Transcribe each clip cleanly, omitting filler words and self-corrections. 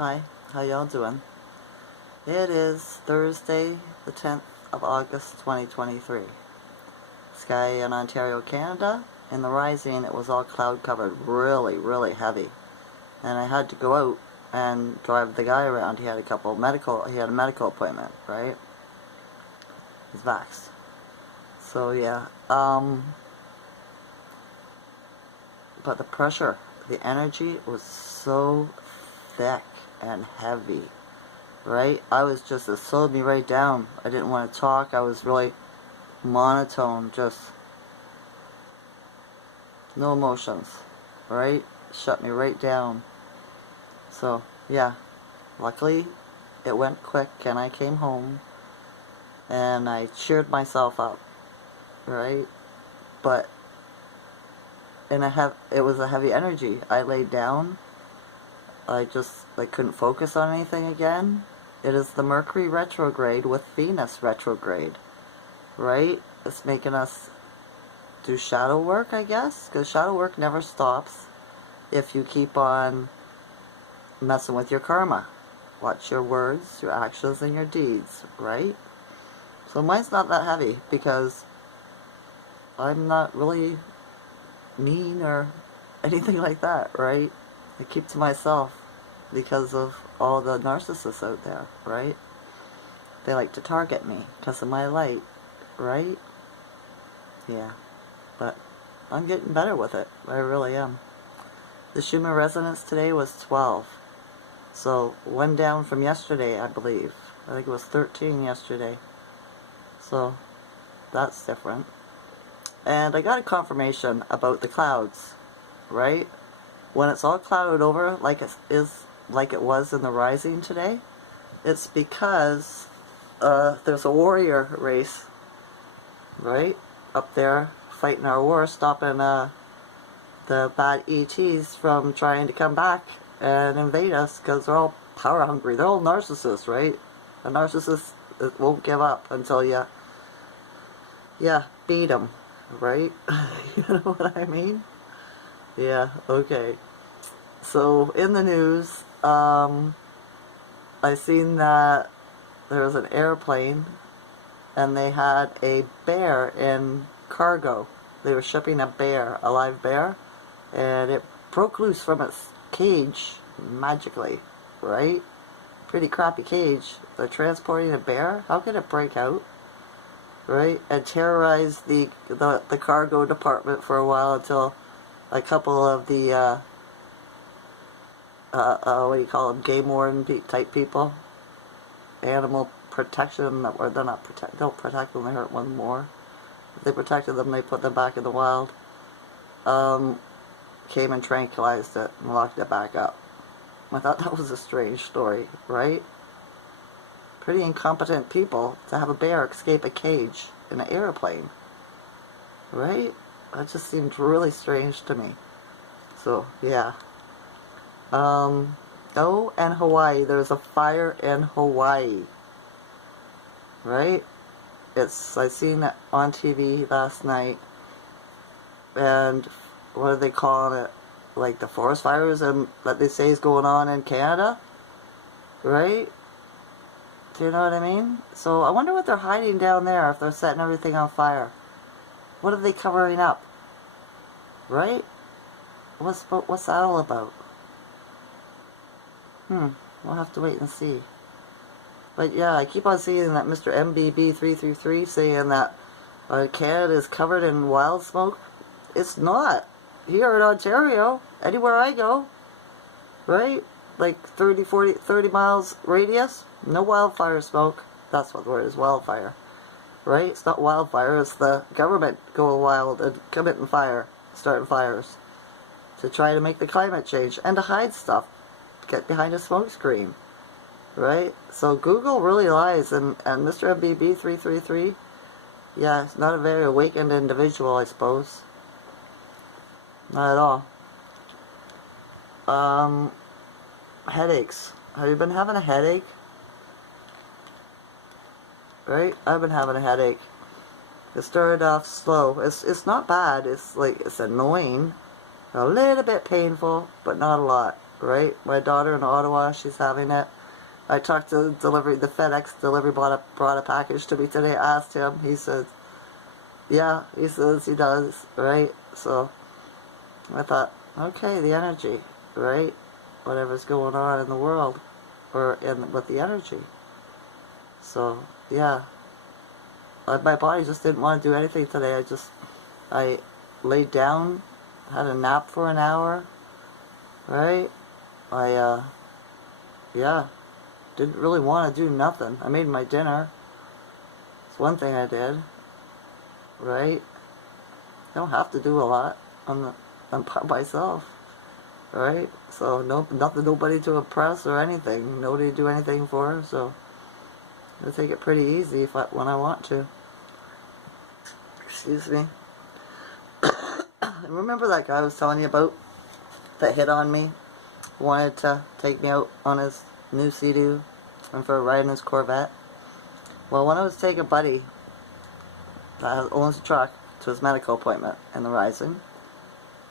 Hi, how y'all doing? It is Thursday, the 10th of August, 2023. Sky in Ontario, Canada. In the rising, it was all cloud covered, really, really heavy. And I had to go out and drive the guy around. He had a medical appointment, right? He's vaxxed. So yeah, but the pressure, the energy was so thick and heavy, right? It slowed me right down. I didn't want to talk. I was really monotone, just no emotions, right? Shut me right down. So yeah, luckily it went quick and I came home and I cheered myself up, right? But it was a heavy energy. I laid down. I couldn't focus on anything again. It is the Mercury retrograde with Venus retrograde, right? It's making us do shadow work, I guess, because shadow work never stops if you keep on messing with your karma. Watch your words, your actions, and your deeds, right? So mine's not that heavy because I'm not really mean or anything like that, right? I keep to myself because of all the narcissists out there, right? They like to target me because of my light, right? Yeah, but I'm getting better with it. I really am. The Schumann resonance today was 12. So one down from yesterday, I believe. I think it was 13 yesterday. So that's different. And I got a confirmation about the clouds, right? When it's all clouded over, like it was in the rising today, it's because there's a warrior race, right, up there fighting our war, stopping the bad ETs from trying to come back and invade us, because they're all power hungry. They're all narcissists, right? A narcissist won't give up until you beat them, right? You know what I mean? Yeah, okay. So in the news, I seen that there was an airplane and they had a bear in cargo. They were shipping a live bear, and it broke loose from its cage magically, right? Pretty crappy cage. They're transporting a bear. How could it break out, right? And terrorize the cargo department for a while until a couple of the what do you call them, game warden type people, animal protection, or don't protect them, they hurt one more. If they protected them, they put them back in the wild. Came and tranquilized it and locked it back up. I thought that was a strange story, right? Pretty incompetent people to have a bear escape a cage in an airplane, right? That just seemed really strange to me. So yeah. Oh, and Hawaii. There's a fire in Hawaii, right? I seen it on TV last night, and what are they calling it? Like the forest fires that they say is going on in Canada, right? Do you know what I mean? So I wonder what they're hiding down there if they're setting everything on fire. What are they covering up, right? What's that all about? We'll have to wait and see. But yeah, I keep on seeing that Mr. MBB333 saying that Canada is covered in wild smoke. It's not. Here in Ontario, anywhere I go, right? Like 30 miles radius, no wildfire smoke. That's what the word is, wildfire. Right? It's not wildfire, it's the government going wild and committing fire, starting fires to try to make the climate change and to hide stuff. Get behind a smoke screen, right? So Google really lies, and Mr. MBB333, yeah, he's not a very awakened individual, I suppose. Not at all. Headaches. Have you been having a headache? Right? I've been having a headache. It started off slow. It's not bad. It's annoying, a little bit painful, but not a lot. right? My daughter in Ottawa, she's having it. I talked to the FedEx delivery brought a package to me today. I asked him, he said, yeah, he says he does, right? So I thought, okay, the energy, right? Whatever's going on in the world, or with the energy. So, yeah. My body just didn't want to do anything today. I laid down, had a nap for an hour, right? Yeah, didn't really want to do nothing. I made my dinner. It's one thing I did, right? I don't have to do a lot. I'm by myself, right? So nobody to impress or anything. Nobody to do anything for. So I take it pretty easy when I want to. Excuse me. Remember that guy I was telling you about that hit on me? Wanted to take me out on his new Sea-Doo and for a ride in his Corvette? Well, when I was taking Buddy, that owns a truck, to his medical appointment in the Rising,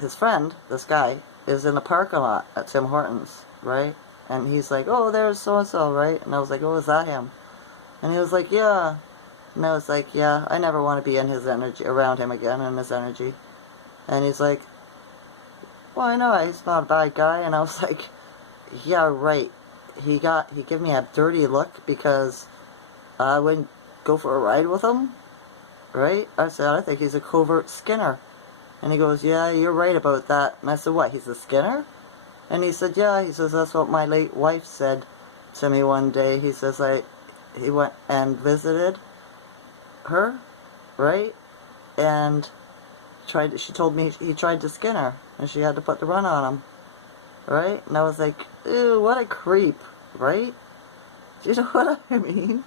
his friend, this guy, is in the parking lot at Tim Hortons, right? And he's like, oh, there's so-and-so, right? And I was like, oh, is that him? And he was like, yeah. And I was like, yeah, I never want to be in his energy, around him again, in his energy. And he's like, well, I know, he's not a bad guy. And I was like, yeah, right. He gave me a dirty look because I wouldn't go for a ride with him, right? I said, I think he's a covert Skinner. And he goes, yeah, you're right about that. And I said, what, he's a Skinner? And he said, yeah. He says, that's what my late wife said to me one day. He says, he went and visited her, right? And she told me he tried to skin her, and she had to put the run on him, right? And I was like, ew, what a creep, right? Do you know what I mean?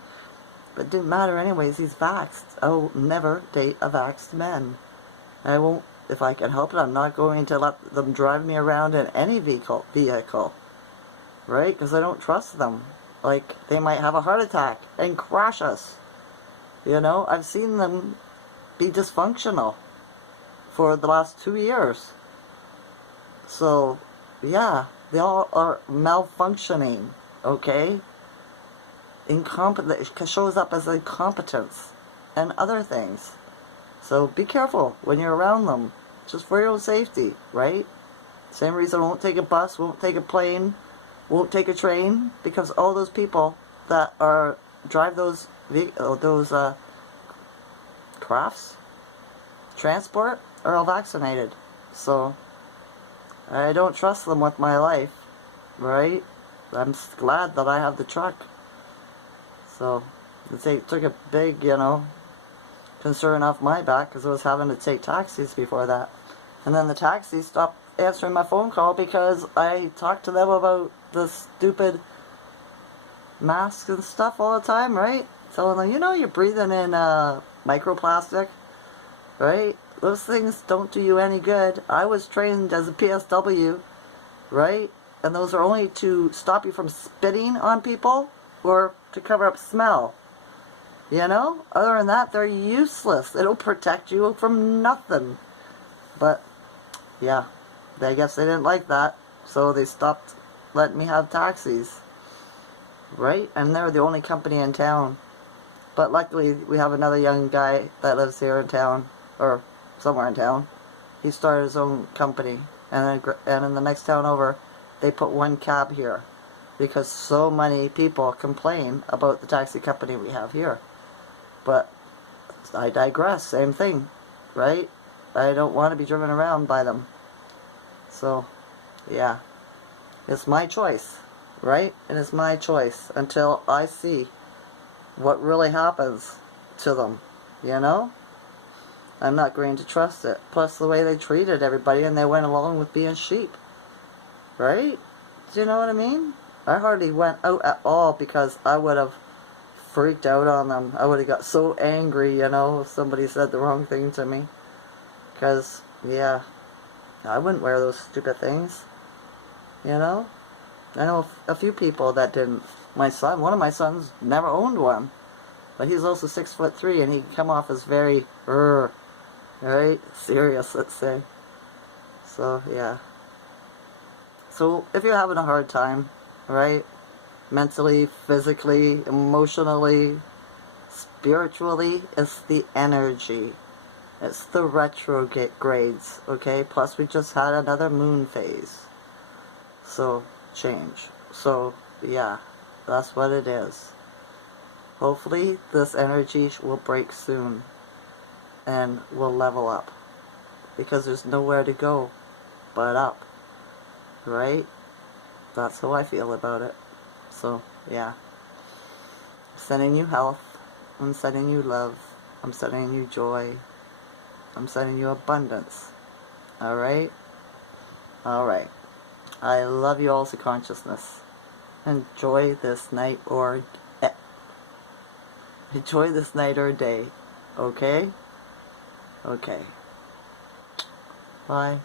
But it didn't matter anyways, he's vaxxed. I will never date a vaxxed man. I won't, if I can help it, I'm not going to let them drive me around in any vehicle, right? Because I don't trust them. Like, they might have a heart attack and crash us. You know, I've seen them be dysfunctional for the last 2 years. So, yeah, they all are malfunctioning, okay? It shows up as incompetence and other things. So be careful when you're around them, just for your own safety, right? Same reason I won't take a bus, won't take a plane, won't take a train, because all those people that drive those crafts, transport, are all vaccinated. So I don't trust them with my life, right? I'm glad that I have the truck. So it took a big, concern off my back, because I was having to take taxis before that. And then the taxis stopped answering my phone call because I talked to them about the stupid masks and stuff all the time, right? Telling them, you're breathing in microplastic, right? Those things don't do you any good. I was trained as a PSW, right? And those are only to stop you from spitting on people or to cover up smell. Other than that, they're useless. They don't protect you from nothing. But, yeah, I guess they didn't like that, so they stopped letting me have taxis, right? And they're the only company in town. But luckily, we have another young guy that lives here in town, or somewhere in town. He started his own company, and in the next town over, they put one cab here, because so many people complain about the taxi company we have here. But I digress, same thing, right? I don't want to be driven around by them. So, yeah, it's my choice, right? It is my choice until I see what really happens to them, I'm not going to trust it. Plus the way they treated everybody, and they went along with being sheep, right? Do you know what I mean? I hardly went out at all because I would have freaked out on them. I would have got so angry, if somebody said the wrong thing to me. Because, yeah, I wouldn't wear those stupid things, I know a few people that didn't. One of my sons never owned one. But he's also 6'3", and he can come off as very, right? Serious, let's say. So, yeah. So if you're having a hard time, right? Mentally, physically, emotionally, spiritually, it's the energy. It's the retrogrades, okay? Plus we just had another moon phase. So, change. So, yeah, that's what it is. Hopefully this energy will break soon and will level up. Because there's nowhere to go but up. Right? That's how I feel about it. So, yeah. I'm sending you health. I'm sending you love. I'm sending you joy. I'm sending you abundance. Alright? Alright. I love you all to consciousness. Enjoy this night or enjoy this night or day. Okay? Okay. Bye.